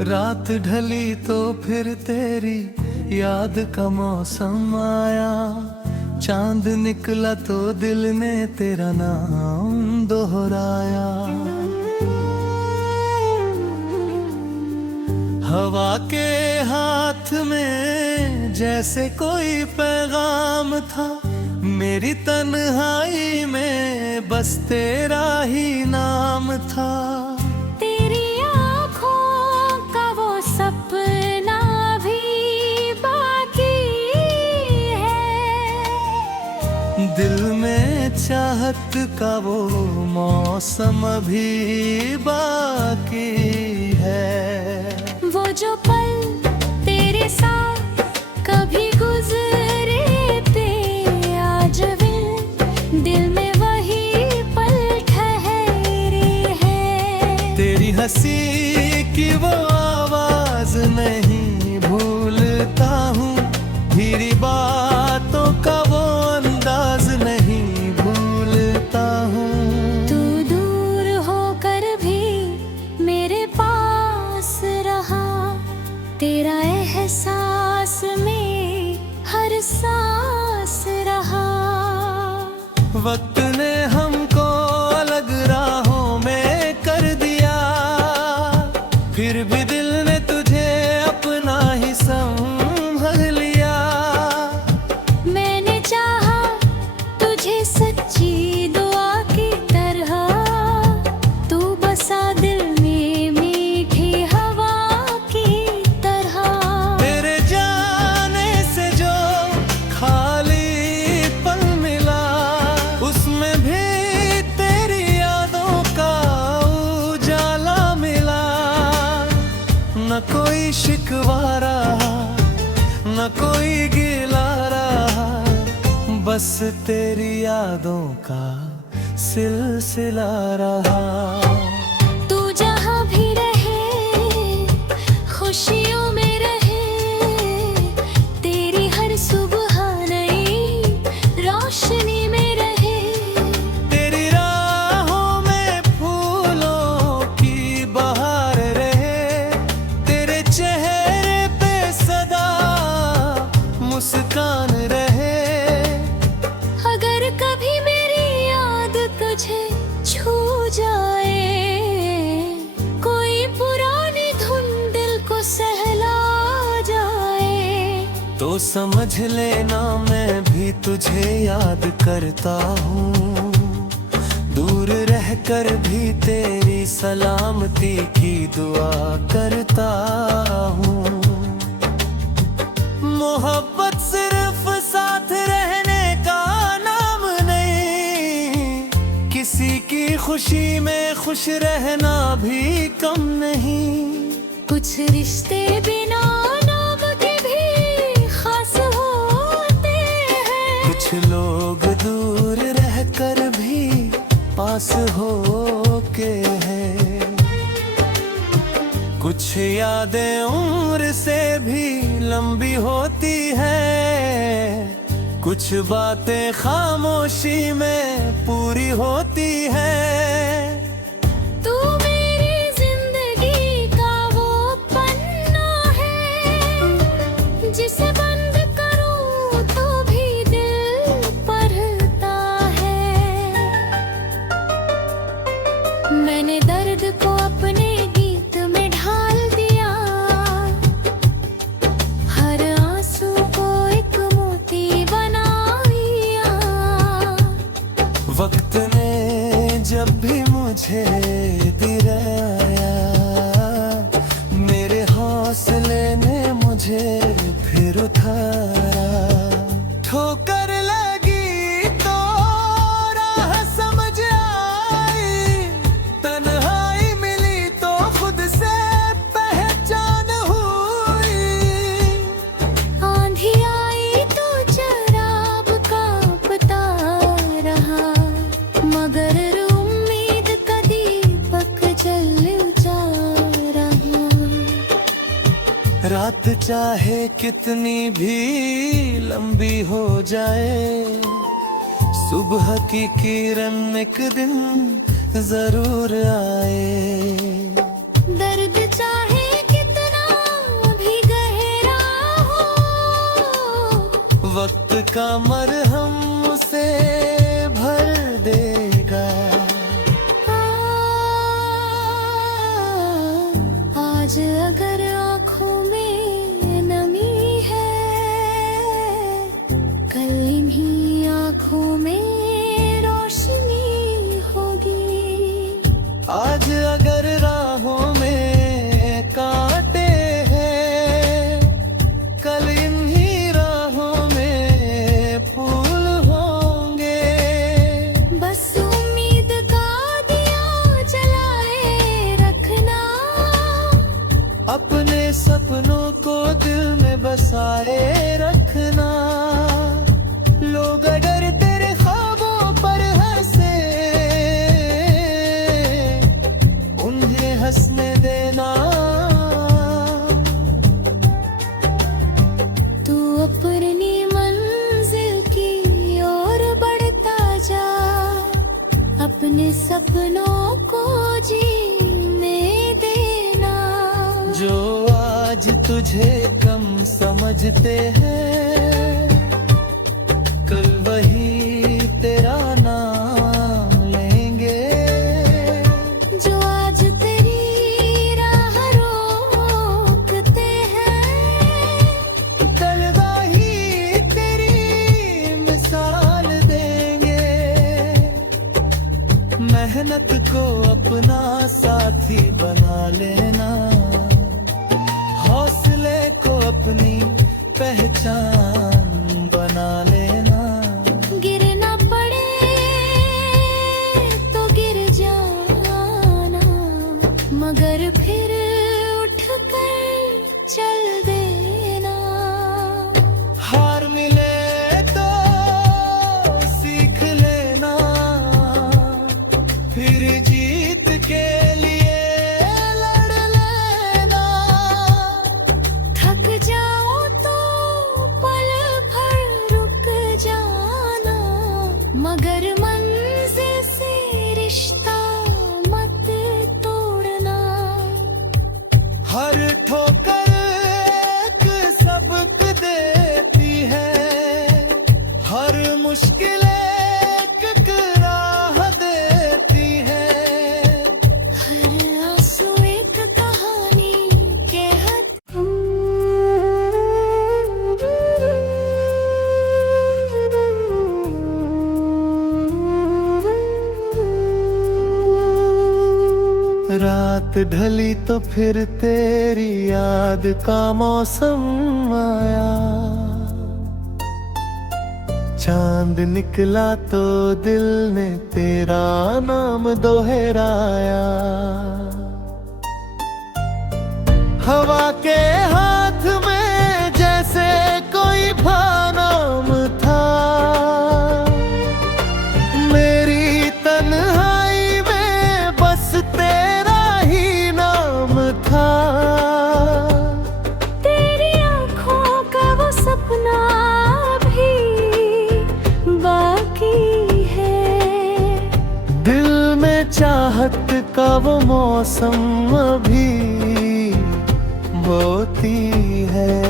रात ढली तो फिर तेरी याद का मौसम आया, चांद निकला तो दिल ने तेरा नाम दोहराया। हवा के हाथ में जैसे कोई पैगाम था, मेरी तन्हाई में बस तेरा ही नाम था। तेरी आँखों का वो सपना भी बाकी है, दिल में चाहत का वो मौसम भी बाकी है। वो जो पल तेरे साथ कभी गुजरे थे, आज भी दिल में वही पल ठहरे हैं। तेरी हंसी की वो आवाज नहीं भूलता हूँ, धीरी बातों का वो अंदाज नहीं भूलता हूँ। तू दूर होकर भी मेरे पास रहा, तेरा एहसास में हर सांस रहा। वक्त ने हमको अलग राहों में कर दिया, फिर भी दिल ने तुझे अपना ही संभल लिया। मैंने चाहा तुझे सच्ची दुआ की तरह, तू बसा दिल में मीठी हवा की तरह। तेरे जाने से जो खाली पल मिला, उसमें भी तेरी यादों का उजाला मिला। न कोई शिकवा रहा, न कोई गिला रहा, बस तेरी यादों का सिलसिला रहा। तू जहाँ भी रहे खुशियों में रहे, तेरी हर सुबह नई रोशनी में रहे। तेरी राहों में फूलों की बहार रहे, तेरे चेहरे पे सदा मुस्कान रहे। अगर कभी मेरी याद तुझे छू जाए, कोई पुरानी धुन दिल को सहला जाए, तो समझ लेना मैं भी तुझे याद करता हूँ। दूर रहकर भी तेरी सलामती की दुआ करता हूँ। मोहब्बत सिर्फ साथ रहने का नाम नहीं, किसी की खुशी में खुश रहना भी कम नहीं। कुछ रिश्ते बिना नाम के भी खास होते हैं, कुछ लोग दूर रहकर भी पास होके हैं। कुछ यादें उम्र से भी लंबी होती हैं, कुछ बातें खामोशी में पूरी होती हैं। तू मेरी जिंदगी का वो पन्ना है, जिसे बंद करूं तो भी दिल पढ़ता है। मैंने दर्द को अपने गीत में ढाल दिया, हर आंसू को एक मोती बनाया। वक्त ने जब भी मुझे गिराया, मेरे हौसले ने मुझे फिर उठाया। ठोकर लगी तो राह समझ आई, तन्हाई मिली तो खुद से पहचान हुई। आंधी आई तो जराब कांपता रहा, मगर उम्मीद का दीपक जल जा रहा। रात चाहे कितनी भी लंबी हो जाए, सुबह की किरण एक दिन जरूर आए। दर्द चाहे कि का मरहम उसे भर देगा। आज अगर आँखों में नमी है, कल इन्हीं आँखों में रोशनी होगी। आज अगर राहों में कांटे हैं, कल इन्हीं राहों में फूल होंगे। बस उम्मीद का दिया जलाए रखना, अपने सपनों को दिल में बसाए रखना। लोग अगर तेरे ख्वाबों पर हंसे, उन्हें हंसने देना। तू अपनी मंजिल की ओर बढ़ता जा, अपने सपनों को जीने देना। जो आज तुझे कम समझते हैं, कल वही तेरा नाम लेंगे। जो आज तेरी राह रोकते हैं, कल वही तेरी मिसाल देंगे। मेहनत को अपना साथी बना लेना, हौसले को अपनी पहचान बना लेना। गिरना पड़े तो गिर जाना, मगर फिर उठकर चल देना। हार मिले तो सीख लेना, फिर जीत के लिए लड़ लेना। थक जाओ तो पल भर रुक जाना, मगर मंजिल से रिश्ता मत तोड़ना। हर ठोकर एक सबक देती है, हर मुश्किल एक राह देती है। हर आंसू एक कहानी के रात ढली तो फिर तेरी याद का मौसम आया। चांद निकला तो दिल ने तेरा नाम दोहराया। हवा के हाथ में जैसे कोई भानाम था, मेरी तन्हाई में बस तेरा ही नाम था। तेरी आँखों का वो सपना भी बाकी है, दिल में चाहत का वो मौसम अभी होती है।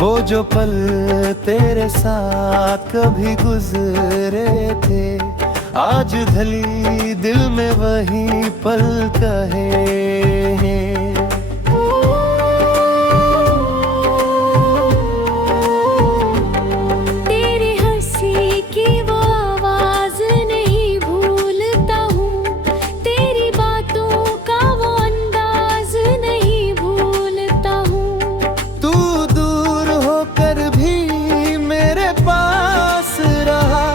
वो जो पल तेरे साथ कभी गुजरे थे, आज ढली दिल में वही पल कहे हैं। तेरी हंसी की वो आवाज नहीं भूलता हूँ, तेरी बातों का वो अंदाज नहीं भूलता हूँ। तू दूर होकर भी मेरे पास रहा,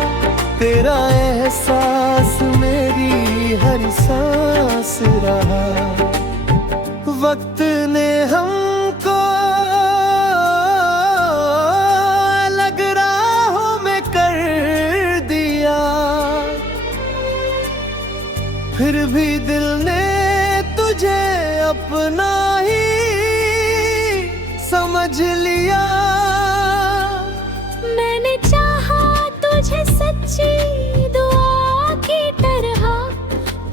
तेरा एहसास मेरी हर सांस रहा। वक्त ने हमको अलग राहों में कर दिया, फिर भी दिल ने तुझे अपना ही समझ लिया। मैंने चाहा तुझे सच्ची दुआ की तरह,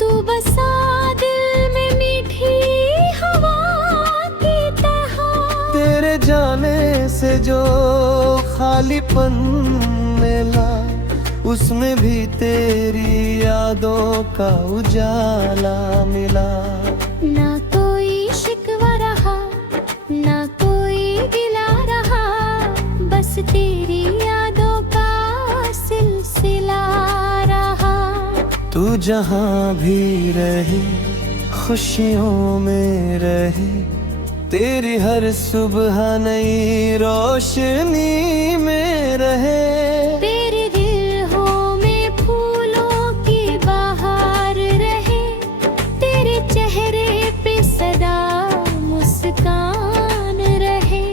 तू बसा दिल में मीठी हवा जो खालीपन मिला, उसमें भी तेरी यादों का उजाला मिला। ना कोई शिकवा रहा, ना कोई गिला रहा, बस तेरी यादों का सिलसिला रहा। तू जहाँ भी रहे खुशियों में रहे, तेरी हर सुबह नई रोशनी में रहे। तेरे दिल हो में फूलों की बहार रहे, तेरे चेहरे पे सदा मुस्कान रहे।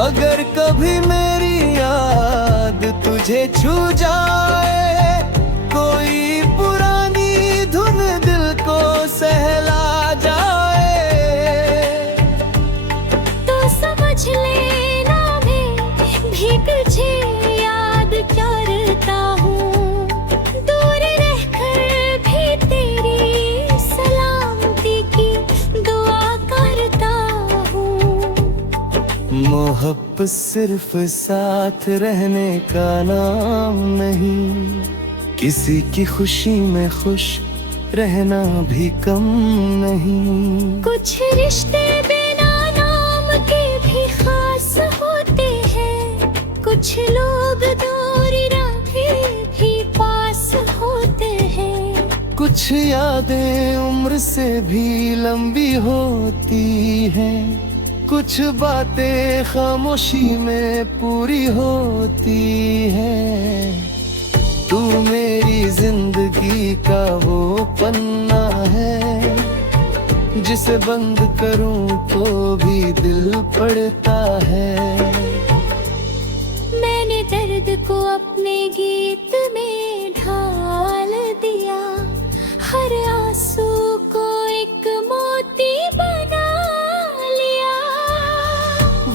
अगर कभी मेरी याद तुझे छू जाए, कोई पुरानी धुन दिल को सहला जाए, तो समझ लेना मैं भी तुझे याद करता हूँ। दूर रहकर भी तेरी सलामती की दुआ करता हूँ। मोहब्बत सिर्फ साथ रहने का नाम नहीं, किसी की खुशी में खुश रहना भी कम नहीं। कुछ रिश्ते बिना नाम के भी खास होते हैं, कुछ लोग दूर रहे भी पास होते हैं। कुछ यादें उम्र से भी लंबी होती हैं, कुछ बातें खामोशी में पूरी होती हैं। तू मेरी जिंदगी का वो पन्ना है, जिसे बंद करूं तो भी दिल पड़ता है। मैंने दर्द को अपने गीत में ढाल दिया, हर आंसू को एक मोती बना लिया।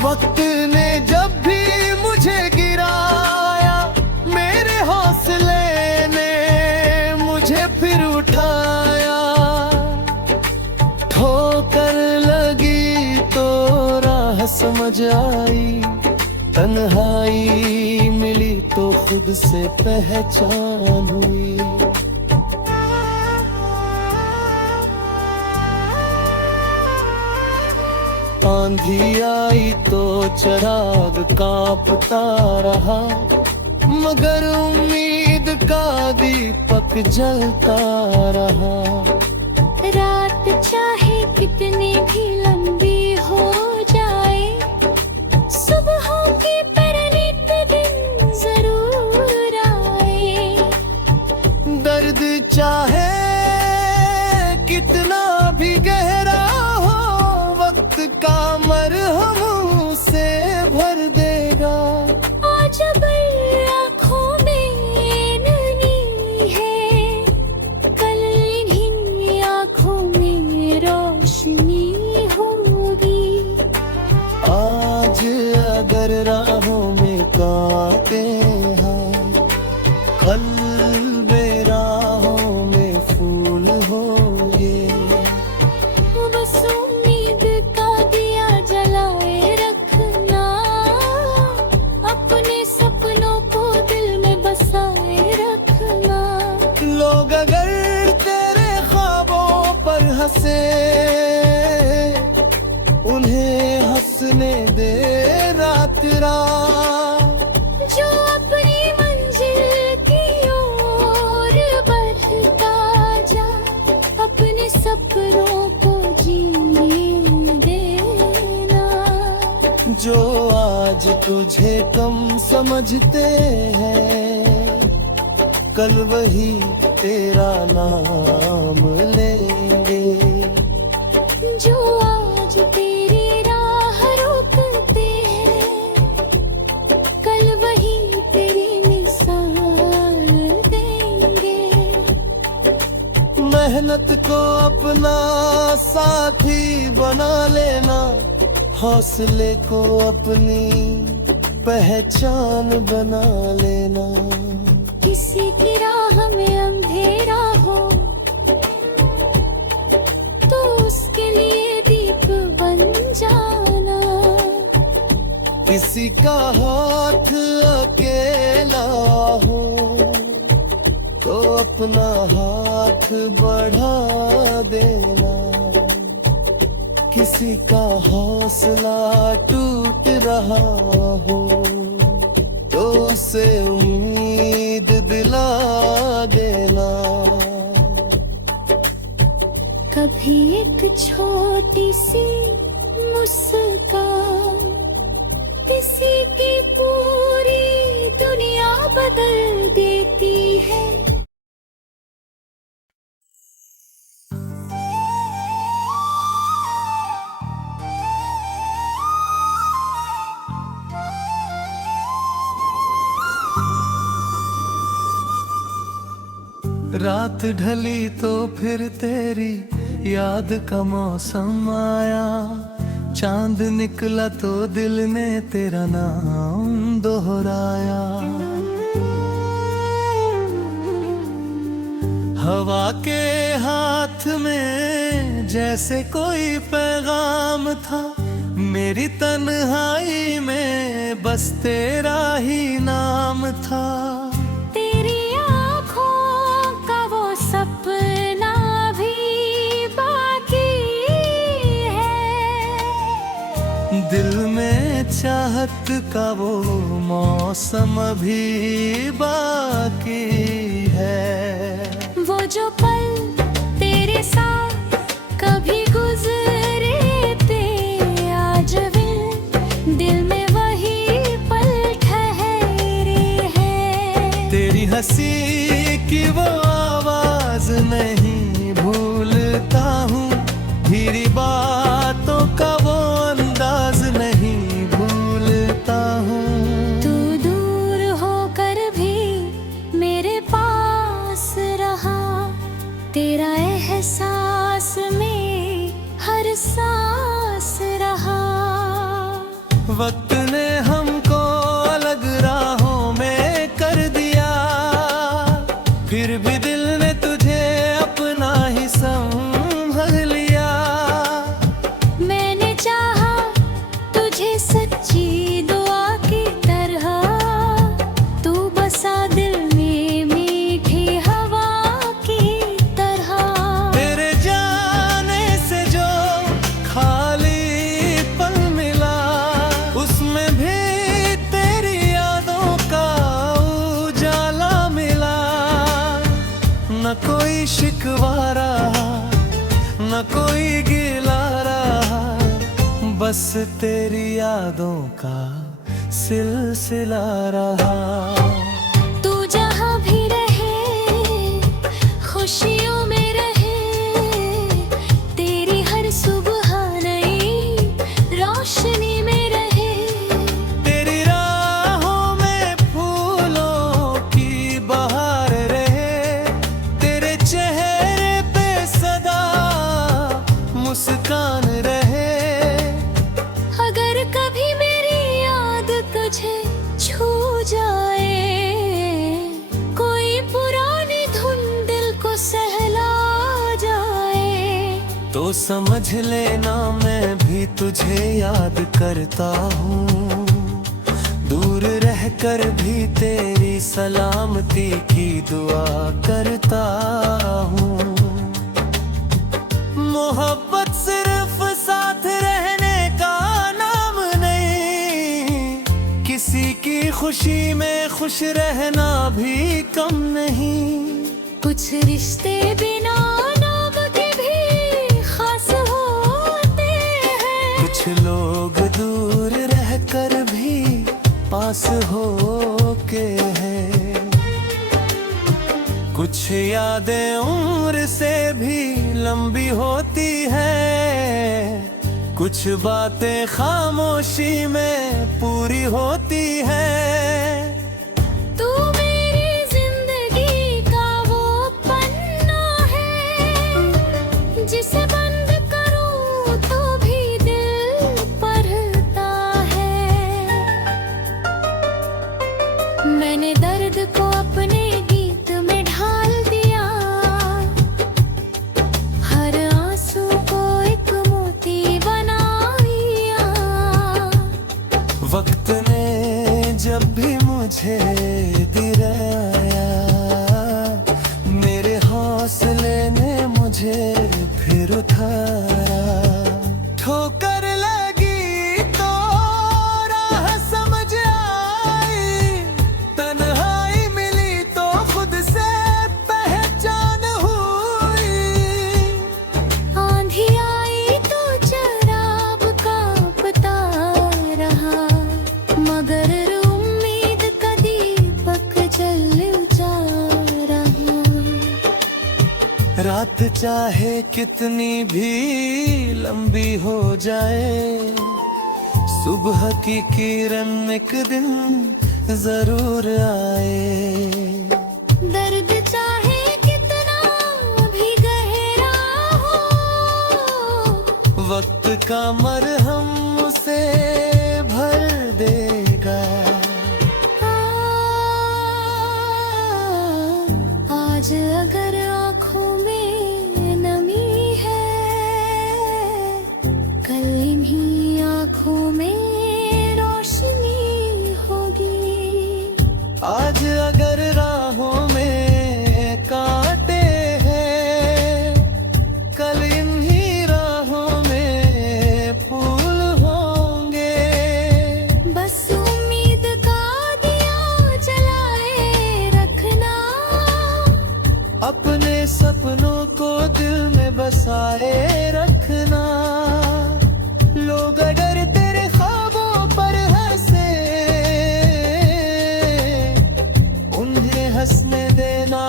वक्त ने जब भी मुझे गिराया, मेरे हौसले ने मुझे फिर उठाया। ठोकर लगी तो राह समझ आई, तन्हाई मिली तो खुद से पहचान हुई। आंधी आई तो चिराग कांपता रहा, मगर उम्मीद का दीपक जलता रहा। रात चाहे कितनी भी लंबी हो जाए, सुबहों की परनित दिन जरूर आए। दर्द चाहे कितना भी गहरा हो, वक्त का मरहम उसे भर देगा। आज अगर आँखों में नमी है, कल इन्हीं आँखों में रोशनी होगी। आज अगर राहों में कांटे हैं, कल बेराहों में फूल होंगे। बस उम्मीद का दिया जलाए रखना, अपने सपनों को दिल में बसाए रखना। लोग अगर तेरे ख्वाबों पर हंसे, उन्हें हंसने दे रात रात। जो अपनी मंजिल की ओर बढ़ता जा, अपने सपनों को जीने देना। जो आज तुझे कम समझते हैं, कल वही तेरा नाम लेंगे। जो आज तेरी राह रोकते हैं, कल वही तेरी मिसाल देंगे। मेहनत को अपना साथी बना लेना, हौसले को अपनी पहचान बना लेना। किसी की राह में अंधेरा हो तो उसके लिए दीप बन जाना। किसी का हाथ अकेला हो तो अपना हाथ बढ़ा देना। किसी का हौसला टूट रहा हो तो उसे उम्मीद दिला देना। कभी एक छोटी सी मुस्कान किसी की पूरी दुनिया बदल देती है। रात ढली तो फिर तेरी याद का मौसम आया। चांद निकला तो दिल ने तेरा नाम दोहराया। हवा के हाथ में जैसे कोई पैगाम था। मेरी तन्हाई में बस तेरा ही नाम था। तेरी आँखों का वो सपना भी बाकी है। दिल में चाहत का वो मौसम भी बाकी है। वो जो पल तेरे साथ कभी गुजरे थे, आज भी दिल में वही पल ठहरे हैं। तेरी हंसी की वो आवाज नहीं भूलता हूँ। धीरी बातों का वो अंदाज नहीं भूलता हूँ। तू दूर होकर भी मेरे पास रहा। तेरा एहसास में हर सांस रहा। वक्त ने हमको अलग राहों में कर दिया। फिर भी दिल ने तुझे अपना ही संभल लिया। मैंने चाहा तुझे सच्ची दुआ की तरह। तू बसा दिल में मीठी हवा की तरह। तेरे जाने से जो खाली पल मिला, उसमें भी तेरी यादों का उजाला मिला। न कोई शिकवा रहा, न कोई गिला रहा। बस तेरी यादों का सिलसिला रहा। तू जहाँ भी रहे, खुशियों में रहे। तेरी हर सुबह नई रोशनी में रहे। तेरी राहों में फूलों की बहार रहे। तेरे चेहरे पे सदा मुस्कान रहे। अगर कभी मेरी याद तुझे छू जाए, कोई पुरानी धुन दिल को सहला जाए, तो समझ लेना मैं भी तुझे याद करता हूँ। दूर रहकर भी तेरी सलामती की दुआ करता हूँ। मोहब्बत सिर्फ साथ रहने का नाम नहीं। किसी की खुशी में खुश रहना भी कम नहीं। कुछ रिश्ते बिना नाम के भी खास होते हैं। कुछ लोग दूर रहकर भी पास हो के हैं। कुछ यादें उम्र से भी लंबी होती है। कुछ बातें खामोशी में पूरी होती है। तू मेरी जिंदगी का वो पन्ना है, जिसे बंद करूं तो भी दिल पढ़ता है। मैंने दर्द को अपने गीत में ढाल दिया। हर आंसू को एक मोती बना लिया। वक्त रात चाहे कितनी भी लंबी हो जाए, सुबह की किरण एक दिन जरूर आए। दर्द चाहे कितना भी गहरा हो, वक्त का मरहम उसे भर देगा। आज अगर आँखों में नमी है, कल इन्हीं आँखों में रोशनी होगी। आज अगर राहों में कांटे हैं, कल इन्हीं राहों में फूल होंगे। बस उम्मीद का दिया जलाए रखना, अपने सपनों को दिल में बसाए रखना। लोग अगर तेरे ख्वाबों पर हंसे, उन्हें हंसने देना।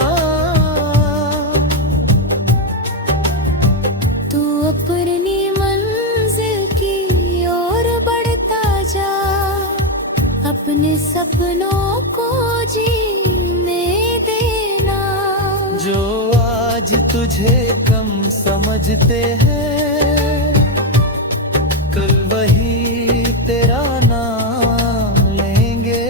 तू अपनी मंजिल की ओर बढ़ता जा, अपने सपनों को जीने देना। जो आज तुझे कम समझते हैं, कल वही तेरा नाम लेंगे।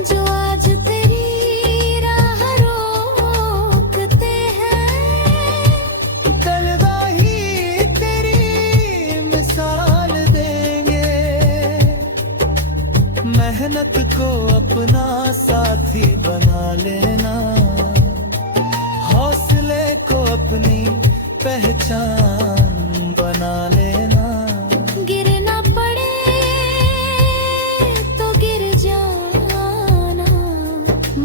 जो आज तेरी राह रोकते हैं, कल वही तेरी मिसाल देंगे। मेहनत को अपना साथी बना लेना, हौसले को अपनी पहचान बना लेना। गिरना पड़े तो गिर जाना,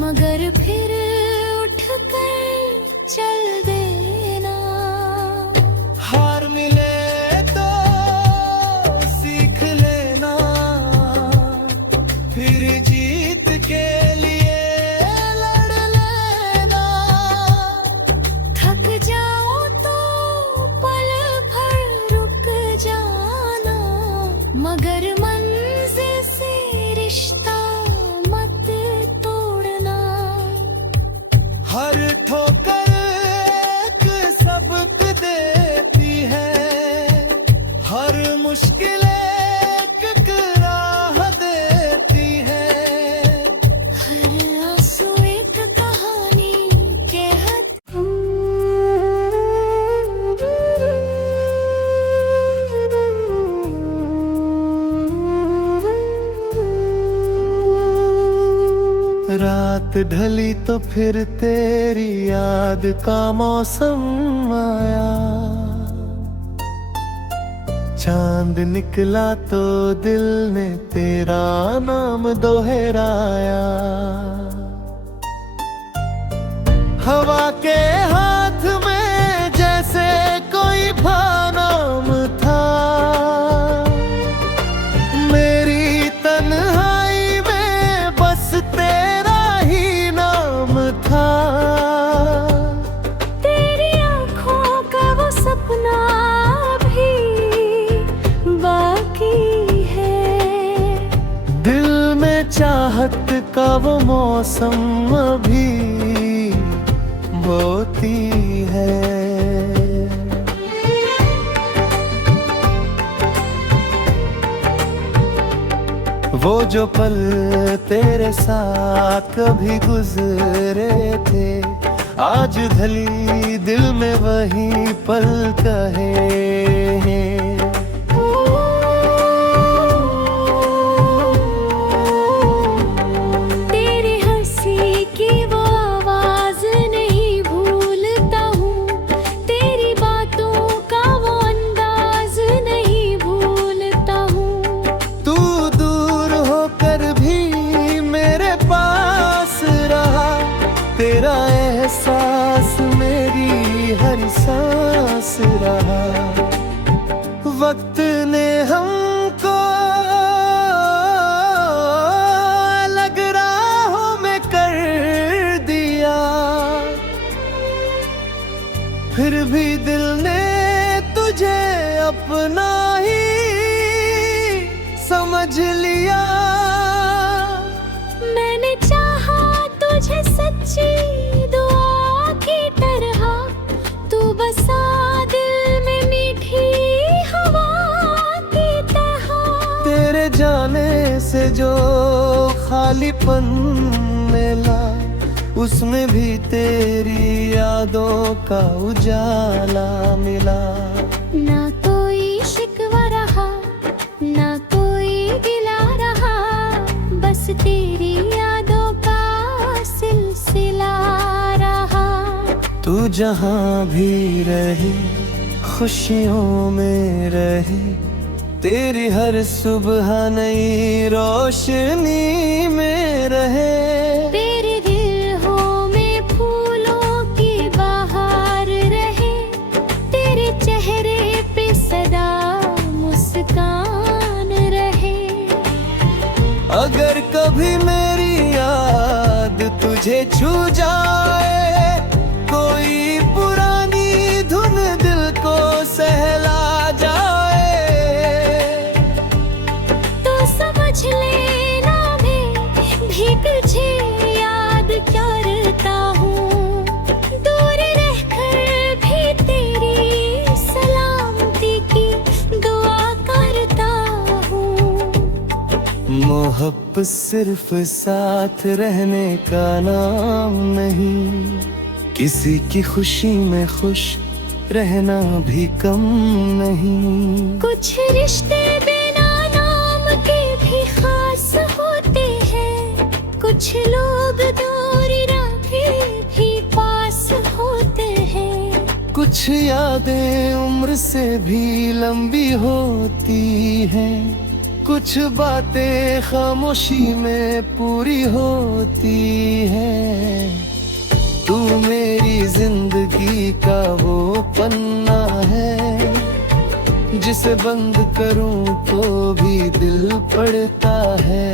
मगर फिर उठकर चल देना। हार मिले तो सीख लेना, फिर जीत के लिए लड़ लेना। थक जाओ तो पल भर रुक जाना, मगर मंजिल से रिश्ता मत तोड़ना। हर ठोकर एक सबक देती है, हर मुश्किल एक राह देती है। हर आंसू एक कहानी रात ढली तो फिर तेरी याद का मौसम आया। चांद निकला तो दिल ने तेरा नाम दोहराया। हवा के हाथ में जैसे कोई भानाम था, मेरी तन्हाई में बस तेरा ही नाम था। तेरी आँखों का वो सपना भी बाकी है, दिल में चाहत का वो मौसम अभी बोती है। वो जो पल तेरे साथ कभी गुजरे थे, आज ढली दिल में वही पल कहे हैं। तेरी हंसी की वो आवाज नहीं भूलता हूँ, तेरी बातों का वो अंदाज नहीं भूलता हूँ। तू दूर होकर भी मेरे पास रहा, तेरा एहसास मेरी हर सांस रहा। वक्त ने हमको अलग राहों में कर दिया, फिर भी दिल ने तुझे अपना ही समझ लिया। मैंने चाहा तुझे सच्ची दुआ की तरह, तू बसा दिल में मीठी हवा की तरह। तेरे जाने से जो खालीपन मिला, उसमें भी तेरी यादों का उजाला मिला। ना कोई शिकवा रहा, ना कोई गिला रहा, बस तेरी यादों का सिलसिला रहा। तू जहाँ भी रही खुशियों में रही, तेरी हर सुबह नई रोशनी में रहे। तेरे दिल हो में फूलों की बहार रहे, तेरे चेहरे पे सदा मुस्कान रहे। अगर कभी मेरी याद तुझे छू जाए, कोई पुरानी धुन दिल को सहला जाए, तो समझ लेना मैं भी तुझे याद करता हूँ। दूर रहकर भी तेरी सलामती की दुआ करता हूँ। मोहब्बत सिर्फ साथ रहने का नाम नहीं, किसी की खुशी में खुश रहना भी कम नहीं। कुछ रिश्ते बिना नाम के भी खास होते हैं, कुछ लोग दूर फिर भी पास होते हैं। कुछ यादें उम्र से भी लंबी होती हैं, कुछ बातें खामोशी में पूरी होती हैं। तू मेरी जिंदगी का वो पन्ना है, जिसे बंद करूं तो भी दिल पड़ता है।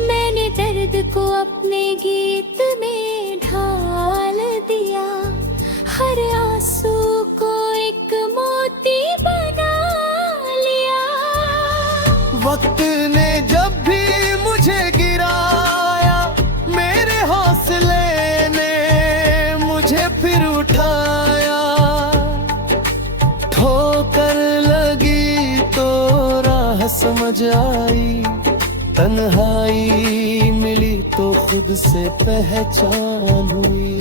मैंने दर्द को अपने गीत में ढाल दिया, हर आंसू को एक मोती बना लिया। वक्त ने जब भी मुझे गिराया, मेरे हौसले ने मुझे फिर उठाया। ठोकर लगी तो राह समझ आई, तन्हाई मिली तो खुद से पहचान हुई।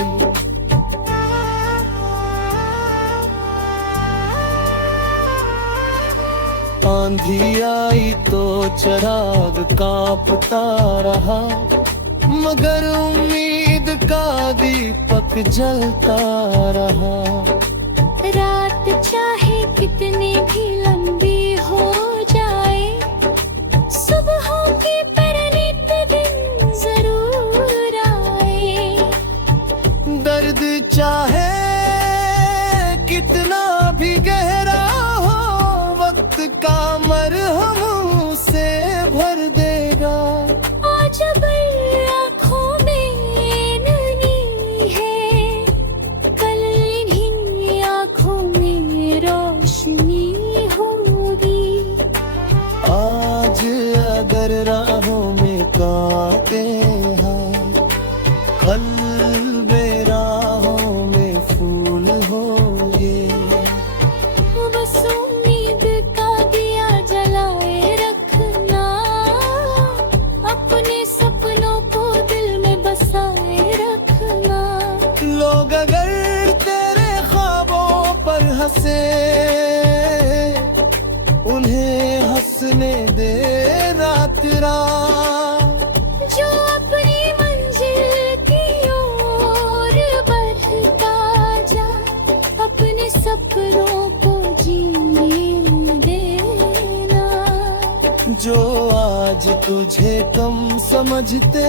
आंधी आई तो चिराग कांपता रहा, मगर उम्मीद का दीपक जलता रहा। रात चाहे कितनी भी लंबी हो जाए, सुबहों की परिणित दिन जरूर आए। दर्द चाहे कितना भी गहरा हो, वक्त का मरहम उसे भर देगा। आज अगर आँखों में नमी है, कल इन्हीं आँखों में रोशनी होगी। आज अगर राहों में कांटे हैं, कल बेराहों में फूल होंगे। बस उम्मीद का दिया जलाए रखना, अपने सपनों को दिल में बसाए रखना। लोग अगर तेरे ख्वाबों पर हंसे, उन्हें हंसने दे रात रात। जो अपनी मंजिल की ओर बढ़ता जा, अपने सपनों को जीने देना। जो आज तुझे कम समझते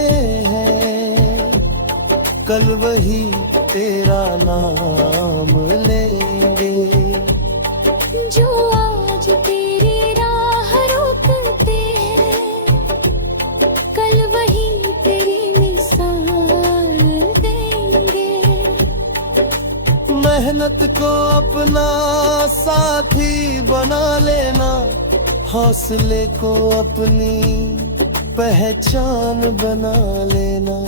हैं, कल वही तेरा नाम लेंगे। जो आज तेरी राह रोकते हैं, कल वही तेरी मिसाल देंगे। मेहनत को अपना साथी बना लेना, हौसले को अपनी पहचान बना लेना।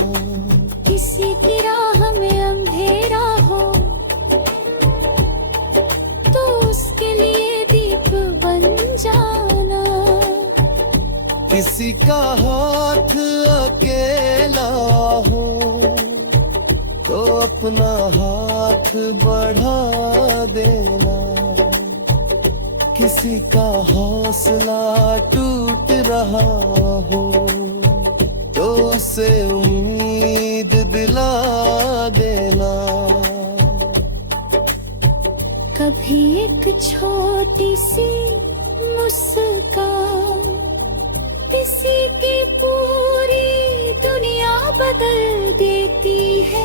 किसी की राह में अंधेरा हो तो उसके लिए दीप बन जाना। किसी का हाथ अकेला हो तो अपना हाथ बढ़ा देना। किसी का हौसला टूट रहा हो तो उसे उम्मीद दिला देना। कभी एक छोटी सी मुस्कान किसी की पूरी दुनिया बदल देती है।